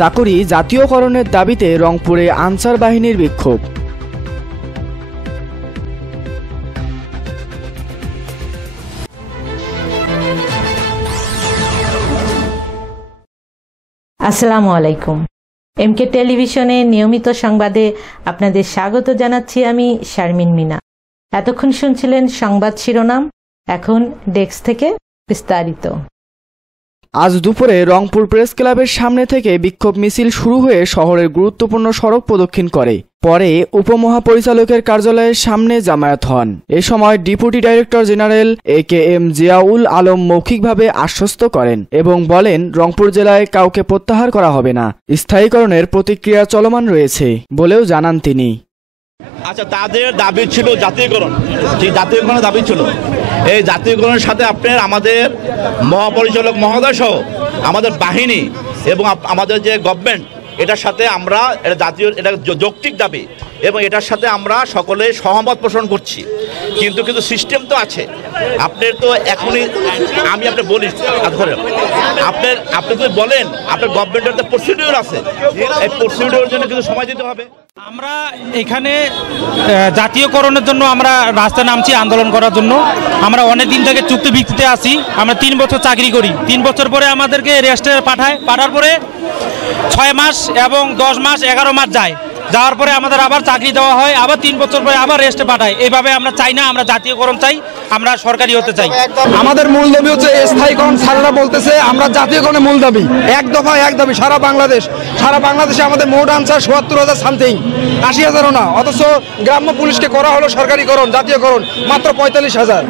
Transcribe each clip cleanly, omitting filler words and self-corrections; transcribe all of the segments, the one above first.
চাকুরি জাতীয়করণের দাবিতে রংপুরে আনসার বাহিনীর বিক্ষোভ। আসসালামু আলাইকুম। এমকে টেলিভিশনে নিয়মিত সংবাদে আপনাদের স্বাগত জানাচ্ছি আমি শারমিন মিনা। এতক্ষণ শুনছিলেন সংবাদ শিরোনাম, এখন ডেস্ক থেকে বিস্তারিত। আজ দুপুরে রংপুর প্রেস ক্লাবের সামনে থেকে বিক্ষোভ মিছিল শুরু হয়ে শহরের গুরুত্বপূর্ণ সড়ক প্রদক্ষিণ করে। পরে উপমহাপরিচালকের কার্যালয়ের সামনে জামায়াত হন। এ সময় deputy director general AKM Ziaul Alam মৌখিকভাবে আশ্বস্ত করেন এবং বলেন রংপুর জেলায় কাউকে প্রত্যাহার করা হবে না, স্থায়ীকরণের প্রতিক্রিয়া চলমান রয়েছে বলেও জানান তিনি। আচ্ছা, তাদের দাবি ছিল জাতীয়করণ, ঠিক জাতীয়করণের দাবি ছিল। এই জাতীয়করণের সাথে আপনার আমাদের মহাপরিচালক মহোদয় সহ আমাদের বাহিনী এবং আমাদের যে গভর্নমেন্ট, এটার সাথে আমরা এটা জাতীয়, এটা যৌক্তিক দাবি এবং এটার সাথে আমরা সকলে সহমত পোষণ করছি। কিন্তু সিস্টেম তো আছে আপনার, তো এখনই আমি আপনি বলি আপনি যদি বলেন আপনার গভর্নমেন্টের তো প্রসিডিওর আছে, এই প্রসিডিওর জন্য কিছু সময় দিতে হবে। আমরা এখানে জাতীয়করণের জন্য আমরা রাস্তায় নামছি আন্দোলন করার জন্য। আমরা অনেক দিন থেকে চুক্তি ভিত্তিতে আছি। আমরা 3 বছর চাকরি করি, 3 বছর পরে আমাদেরকে রেস্টে পাঠার পরে 6 মাস এবং 10 মাস 11 মাস যায়, যাওয়ার পরে আমাদের আবার চাকরি দেওয়া হয়, আবার 3 বছর পরে আবার রেস্টে পাঠায়। এইভাবে আমরা চাই না, আমরা জাতীয়করণ চাই, আমরা সরকারি হতে চাই। আমাদের মূল দাবি হচ্ছে স্থায়ীকরণ। স্যারেরা বলতেছে আমরা জাতীয়করণের মূল দাবি, এক দফা এক দাবি। সারা বাংলাদেশে আমাদের মোট আনসার ৭৭,০০০ সামথিং, ৮০,০০০ও না। অথচ গ্রাম্য পুলিশকে করা হলো সরকারিকরণ, জাতীয়করণ মাত্র ৪৫,০০০।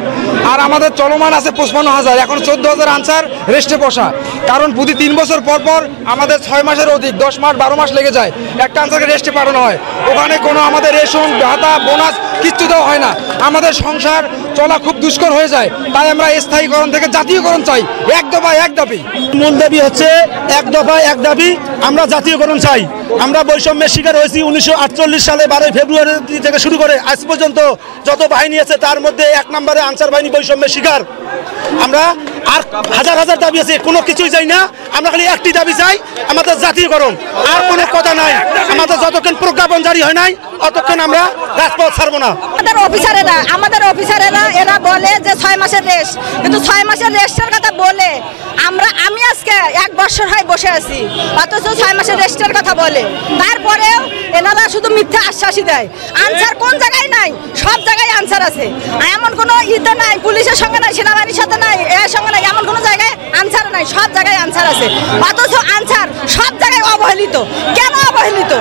আর আমাদের চলমান আছে ৫৫,০০০। এখন ১৪,০০০ আনসার রেস্টে বসা। কারণ প্রতি 3 বছর পর পর আমাদের 6 মাসের অধিক 10 মাস 12 মাস লেগে যায় একটা আনসারকে রেস্টে পাঠানো হয়। ওখানে কোনো আমাদের রেশন ভাতা বোনাস কিচ্ছু দেওয়া হয় না। আমাদের সংসার চলা খুব দুষ্কর হয়ে যায়। তাই আমরা স্থায়ীকরণ থেকে জাতীয়করণ চাই, এক দফা এক দাবি। মূল দাবি হচ্ছে এক দফা এক দাবি, আমরা জাতীয়করণ চাই। আমরা বৈষম্যের শিকার হয়েছি 1948 সালে 12 ফেব্রুয়ারি থেকে শুরু করে আজ পর্যন্ত যত বাহিনী আছে তার মধ্যে 1 নম্বরে আনসার বাহিনী বৈষম্যের শিকার। আমরা আর হাজার হাজার দাবি আছে, কোনো কিছুই চাই না। আমরা খালি একটি দাবি চাই, আমাদের জাতীয়করণ, আর কোনো কথা নাই। আমাদের যতক্ষণ প্রজ্ঞাপন জারি হয় নাই ততক্ষণ আমরা রাজপথ ছাড়বো না। আমাদের অফিসারেরা এরা বলে যে 6 মাসের রেস্ট, কিন্তু 6 মাসের রেস্টের কথা বলে আমি আজকে 1 বছর হয় বসে আছি, অথচ 6 মাসের রেস্টের কথা বলে। তারপরেও এনারা শুধু মিথ্যা আশ্বাসই দেয়। আনসার কোন জায়গায় নাই? সব জায়গায় আনসার আছে। এমন কোনো ইতে নাই, পুলিশের সঙ্গে নাই, সেনাবাহিনীর সাথে নাই, এর সঙ্গে নাই, এমন কোনো জায়গায় আনসার নাই। সব জায়গায় আনসার আছে, অথচ আনসার সব জায়গায় অবহেলিত। কেন অবহেলিত?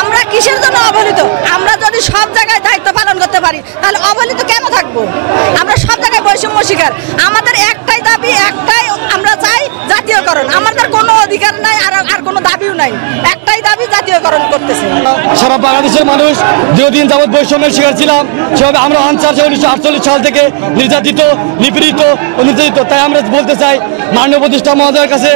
আমরা কিসের জন্য অবহেলিত? আমরা যদি সব জায়গায় দায়িত্ব পালন করতে পারি তাহলে অবহেলিত কেন থাকবো? আমরা সব জায়গায় বৈষম্য শিকার। আমাদের একটাই দাবি, একটাই আমরা চাই জাতীয়করণ। আমাদের কোনো অধিকার নাই, আর কোনো দাবিও নাই। একটাই দাবি, জাতীয়করণ করতেছে। সারা বাংলাদেশের মানুষ দীর্ঘদিন যাবৎ বৈষম্যের শিকার ছিলাম। সেভাবে আমরা আনসার 1948 সাল থেকে নির্যাতিত, নিপীড়িত, নির্যাতিত। তাই আমরা বলতে চাই মাননীয় উপদেষ্টা মহোদয়ের কাছে,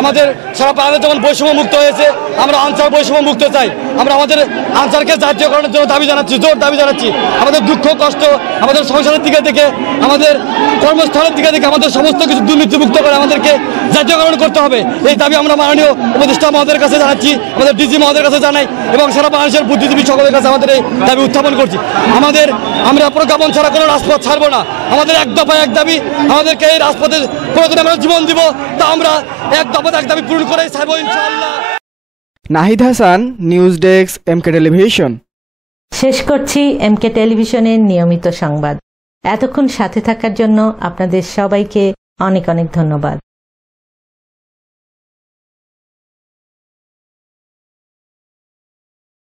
আমাদের সারা বাংলাদেশ যখন বৈষম্য মুক্ত হয়েছে, আমরা আনসার বৈষম্য মুক্ত চাই। আমরা আমাদের আনসারকে জাতীয়করণের জন্য দাবি জানাচ্ছি, জোর দাবি জানাচ্ছি। আমাদের দুঃখ কষ্ট আমাদের সংসারের দিকে থেকে, আমাদের কর্মস্থলের দিকে থেকে আমাদের সমস্ত কিছু দুর্নীতিমুক্ত করে আমাদেরকে জাতীয়করণ করতে হবে। এই দাবি আমরা মাননীয় উপদেষ্টা মহোদয়ের কাছে জানাচ্ছি, আমাদের ডিজি মহোদয়ের কাছে জানাই এবং সারা বাংলাদেশের বুদ্ধিজীবী সকলের কাছে আমাদের এই দাবি উত্থাপন করছি। আমরা প্রজ্ঞাপন ছাড়া কোনো রাজপথ ছাড়বো না। আমাদের এক দফা এক দাবি, আমাদেরকে এই রাজপথে কোনোদিন আমরা জীবন দিব, তা আমরা এক দফা এক দাবি পূরণ করে ছাড়বো ইনশাআল্লাহ। Nahid Hasan, news desk, MK television. শেষ করছি এমকে টেলিভিশনের নিয়মিত সংবাদ। এতক্ষণ সাথে থাকার জন্য আপনাদের সবাইকে অনেক অনেক ধন্যবাদ।